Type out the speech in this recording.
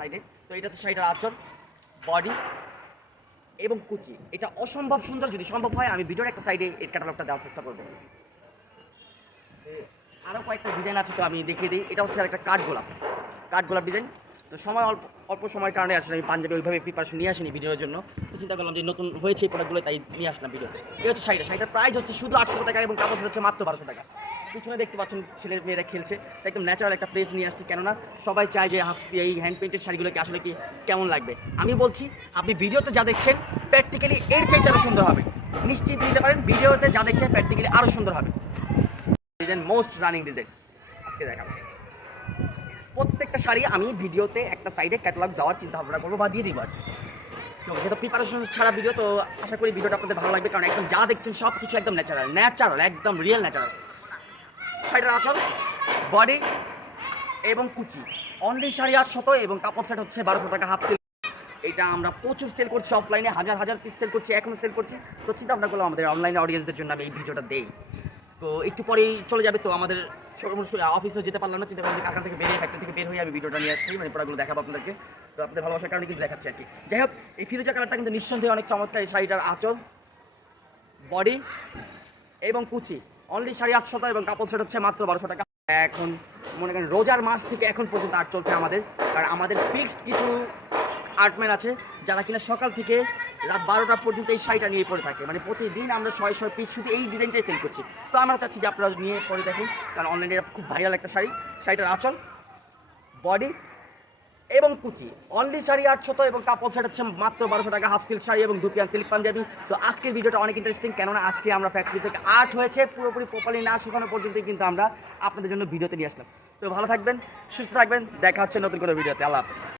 সাইডে। তো এটা হচ্ছে শাড়িটার আঁচল, বডি এবং কুচি। এটা অসম্ভব সুন্দর। যদি সম্ভব হয় আমি ভিডিওর একটা সাইডে এর ক্যাটালগটা দেওয়ার চেষ্টা করবো। আরও কয়েকটা ডিজাইন আছে, তো আমি দেখিয়ে দিই। এটা হচ্ছে একটা কাঠগোলাপ ডিজাইন। তো সময় অল্প অল্প সময়ের কারণে আসলে আমি পাঞ্জাবি ওইভাবে প্রিপারেশন নিয়ে আসিনি ভিডিওর জন্য। তো চিন্তা করলাম যে নতুন হয়েছে এই প্রোডাক্টগুলো, তাই নিয়ে আসলাম ভিডিওতে। এই হচ্ছে শাড়িটার প্রাইস হচ্ছে শুধু 800 টাকা এবং কাপড় হচ্ছে মাত্র 1200 টাকা। পিছনে দেখতে পাচ্ছেন ছেলের মেয়েরা খেলছে, তাই একদম ন্যাচারাল একটা প্লেস নিয়ে আসছি। কেননা সবাই চায় যে এই হ্যান্ড পেন্টেড শাড়িগুলোকে আসলে কি কেমন লাগবে। আমি বলছি আপনি ভিডিওতে যা দেখছেন প্র্যাকটিক্যালি এর চাইতে আরও সুন্দর হবে। নিশ্চিত নিতে পারেন, ভিডিওতে যা দেখছেন প্র্যাকটিক্যালি আরও সুন্দর হবে। ডিজাইন মোস্ট রানিং ডিজাইন আজকে দেখাবো। প্রত্যেকটা শাড়ি আমি ভিডিওতে একটা সাইডে ক্যাটালগ দেওয়ার চিন্তা ভাবনা করবো বা দিয়ে দিব। আর তো যেহেতু প্রিপারেশন ছাড়া ভিডিও, তো আশা করি ভিডিওটা আপনাদের ভালো লাগবে, কারণ একদম যা দেখছেন সব কিছু একদম ন্যাচারাল একদম রিয়েল ন্যাচারাল। শাড়িটার আঁচল, বডি এবং কুচি অনলি 850 এবং কাপড় সেট হচ্ছে 1200 টাকা হাফ সেল। এটা আমরা প্রচুর সেল করছি, অফলাইনে হাজার পিস সেল করছি, এখনও সেল করছি। তো চিন্তা ভাবনা করলাম আমাদের অনলাইনে অডিয়েন্সদের জন্য আমি এই ভিডিওটা দেই। তো একটু পরেই চলে যাবে, তো আমাদের অফিসে যেতে পারলাম না, চিন্তা করলাম কারখানা থেকে বেরিয়ে ফ্যাক্টরি থেকে বের হয়ে আমি ভিডিওটা নিয়ে আসছি, মানে প্রোডাক্টগুলো দেখাবো আপনাদেরকে। তো আপনাদের ভালোবাসার কারণে কিন্তু দেখাচ্ছি আর কি। যাই হোক, এই ফিরোজা কালারটা কিন্তু নিঃসন্দেহে অনেক চমৎকার। এই শাড়িটার আঁচল, বডি এবং কুচি অনলি 850 এবং কাপড় সেট হচ্ছে মাত্র 1200 টাকা। এখন মনে করেন রোজার মাস থেকে এখন পর্যন্ত আর্ট চলছে আমাদের, কারণ আমাদের ফিক্সড কিছু আর্টম্যান আছে যারা কিনা সকাল থেকে রাত 12টা পর্যন্ত এই শাড়িটা নিয়ে পড়ে থাকে। মানে প্রতিদিন আমরা 600 পিস শুধু এই ডিজাইনটাই সেল করছি। তো আমরা চাচ্ছি যে আপনারা নিয়ে পরে দেখুন, কারণ অনলাইনে খুব ভাইরাল একটা শাড়ি। শাড়িটার আঁচল, বডি এবং কুচি অনলি 850 এবং কাপড় সেট হচ্ছে মাত্র 1200 টাকা হাফ সিল্ক শাড়ি এবং দুপিয়ান সিল্ক পাঞ্জাবি। তো আজকের ভিডিওটা অনেক ইন্টারেস্টিং, কেননা আজকে আমরা ফ্যাক্টরি থেকে আর্ট হয়েছে পুরোপুরি প্রপারলি না শুকানো পর্যন্ত কিন্তু আমরা আপনাদের জন্য ভিডিওতে নিয়ে আসলাম। তো ভালো থাকবেন, সুস্থ থাকবেন, দেখা হচ্ছে নতুন কোনো ভিডিওতে। আল্লাহ হাফেজ।